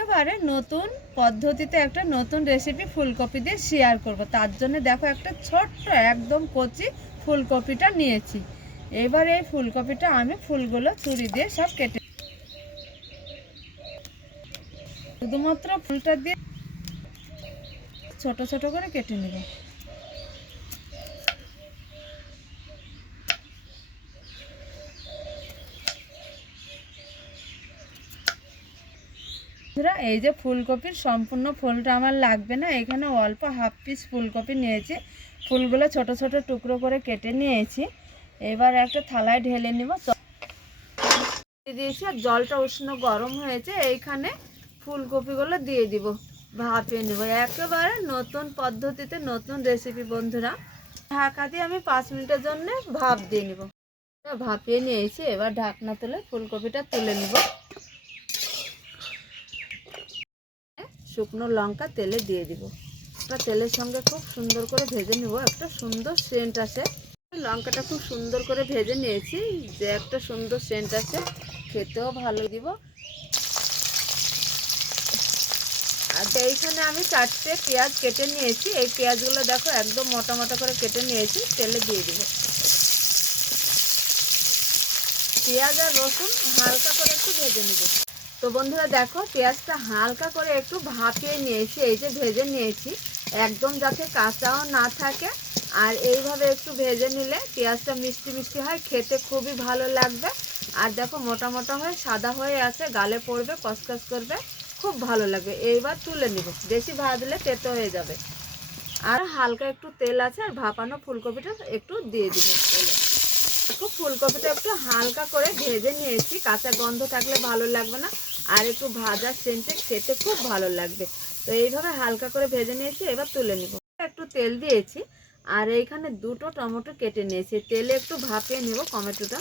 একেবারে নতুন পদ্ধতিতে একটা নতুন রেসিপি ফুলকপি দিয়ে শেয়ার করব। তার জন্য দেখো একটা ছোট্ট একদম কচি ফুলকপিটা নিয়েছি। এবার এই ফুলকপিটা আমি ফুলগুলো চুরি দিয়ে সব কেটে শুধুমাত্র ফুলটা দিয়ে ছোট ছোট করে কেটে নেব। বন্ধুরা, এই যে ফুলকপির সম্পূর্ণ ফুলটা আমার লাগবে না। এখানে অল্প হাফ পিস ফুলকপি নিয়েছি। ফুলগুলো ছোট ছোট টুকরো করে কেটে নিয়েছি। এবার একটা থালায় ঢেলে নিব। দিয়েছি আর জলটা উষ্ণ গরম হয়েছে। এইখানে ফুলকপিগুলো দিয়ে দিব। ভাপিয়ে নেব। একেবারে নতুন পদ্ধতিতে নতুন রেসিপি বন্ধুরা। ঢাকা দিয়ে আমি পাঁচ মিনিটের জন্য ভাপ দিয়ে নিব। ভাপিয়ে নিয়েছি। এবার ঢাকনা তুলে ফুলকপিটা তুলে নিব। শুকনো লঙ্কা তেলে দিয়ে দিব। ওটা তেলের সঙ্গে খুব সুন্দর করে ভেজে নেব। একটা সুন্দর সেন্ট আসে। লঙ্কাটা খুব সুন্দর করে ভেজে নিয়েছি। যে একটা সুন্দর সেন্ট আছে খেতেও ভালো দিব। আর এইখানে আমি চারটে পেঁয়াজ কেটে নিয়েছি। এই পেঁয়াজগুলো দেখো একদম মোটা মোটা করে কেটে নিয়েছি। তেলে দিয়ে দিব। পেঁয়াজ আর রসুন হালকা করে একটু ভেজে নেব। তো বন্ধুরা দেখো, পেঁয়াজটা হালকা করে একটু ভাপিয়ে নিয়েছি, এই যে ভেজে নিয়েছি। একদম যাতে কাঁচাও না থাকে। আর এইভাবে একটু ভেজে নিলে পেঁয়াজটা মিষ্টি মিষ্টি হয়, খেতে খুবই ভালো লাগবে। আর দেখো, মোটা মোটা হয়ে সাদা হয়ে আছে, গালে পড়বে, কসকস করবে, খুব ভালো লাগবে। এইবার তুলে নিব। বেশি ভাজলে তেতো হয়ে যাবে। আর হালকা একটু তেল আছে, আর ভাপানো ফুলকপিটা একটু দিয়ে দিব তেলে। দেখো, ফুলকপিটা একটু হালকা করে ভেজে নিয়েছি, কাঁচা গন্ধ থাকলে ভালো লাগবে না। আর একটু ভাজা সেন্টে খেতে খুব ভালো লাগবে। তো এইভাবে হালকা করে ভেজে নিয়েছি, এবার তুলে নিব। একটু তেল দিয়েছি, আর এইখানে দুটো টমেটো কেটে নিয়েছি। তেলে একটু ভাপিয়ে নেব টমেটোটা।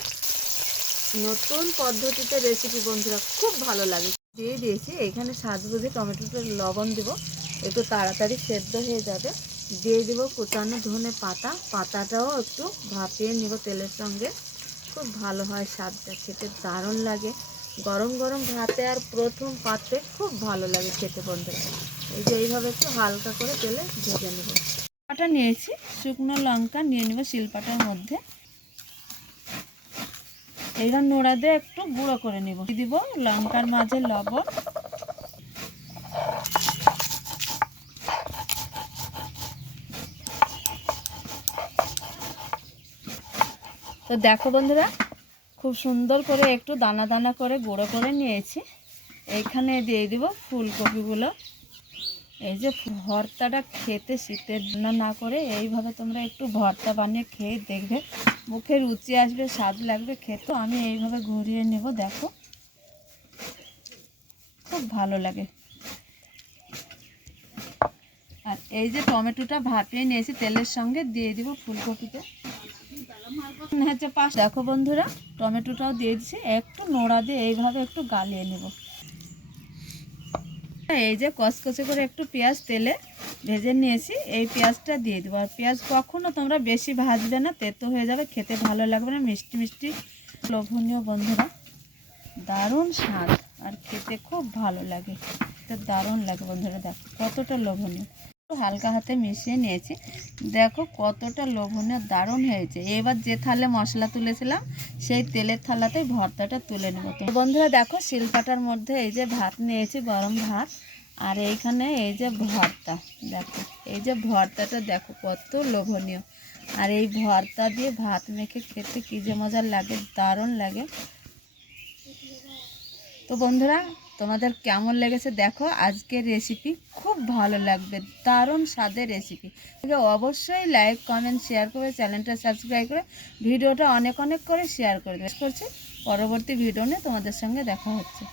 নতুন পদ্ধতিতে রেসিপি বন্ধুরা, খুব ভালো লাগে। দিয়ে দিয়েছি, এখানে সাজ বুঝে টমেটোটা লবণ দিব। একটু তাড়াতাড়ি সেদ্ধ হয়ে যাবে। দিয়ে দেবো কুচানো ধনে পাতা। পাতাটাও একটু ভাপিয়ে নিব তেলের সঙ্গে। খুব ভালো হয় স্বাদটা, খেতে দারুণ লাগে। গরম গরম ভাতে আর প্রথম পাতে খুব ভালো লাগে খেতে বন্ধুরা। এই যে এইভাবে একটু হালকা করে তেলে ভেজে নেব। পাটা নিয়েছি, শুকনো লঙ্কা নিয়ে নেব শিলপাটার মধ্যে। এইবার নোড়া দিয়ে একটু গুঁড়ো করে নিব। দিব লঙ্কার মাঝে লবণ। তো দেখো বন্ধুরা খুব সুন্দর করে একটু দানা দানা করে গুঁড়ো করে নিয়েছি। এইখানে দিয়ে দিব ফুলকপিগুলো। এই যে ভর্তাটা খেতে শীতের জন্য না করে এইভাবে তোমরা একটু ভর্তা বানিয়ে খেয়ে দেখবে। মুখে রুচি আসবে, স্বাদ লাগবে খেতে আমি এইভাবে ঘুরিয়ে নেব, দেখো। খুব ভালো লাগে আর এই যে টমেটোটা ভাপিয়ে নিয়েছি, তেলের সঙ্গে দিয়ে দিব ফুলকপিতে। হচ্ছে পাশ দেখো বন্ধুরা, টমেটোটাও দিয়ে দিচ্ছি একটু নোড়া দিয়ে এইভাবে একটু গালিয়ে নেব। এই যে কচকচে করে একটু পেঁয়াজ, তেলে ভেজে নিয়েছি, এই পেঁয়াজটা দিয়ে দেবো। আর পেঁয়াজ কখনো তোমরা বেশি ভাজবে না, তেতো হয়ে যাবে, খেতে ভালো লাগবে না, মিষ্টি মিষ্টি। লোভনীয় বন্ধুরা, দারুণ স্বাদ, আর খেতে খুব ভালো লাগে। তো দারুণ লাগে বন্ধুরা, দেখো, কতটা লোভনীয়। হালকা হাতে মিশিয়ে নিয়েছি। দেখো কতটা লোভনীয়, দারুণ হয়েছে। এবার যে থালে মশলা তুলেছিলাম, সেই তেলের থালাতেই ভর্তাটা তুলে নেব। তো বন্ধুরা দেখো, শিলপাটার মধ্যে এই যে ভাত নিয়েছি, গরম ভাত, আর এইখানে এই যে ভর্তা, দেখো, এই যে ভর্তাটা দেখো কত লোভনীয়। আর এই ভর্তা দিয়ে ভাত মেখে খেতে কী যে মজার লাগে, দারুণ লাগে। তো বন্ধুরা তোমাদের কেমন লেগেছে দেখো, আজকের রেসিপি খুব ভালো লাগবে, দারুণ স্বাদের রেসিপি অবশ্যই লাইক কমেন্ট শেয়ার করে চ্যানেলটা সাবস্ক্রাইব করে ভিডিওটা অনেক অনেক করে শেয়ার করে দেবে। করছি পরবর্তী ভিডিও নিয়ে তোমাদের সঙ্গে দেখা হচ্ছে।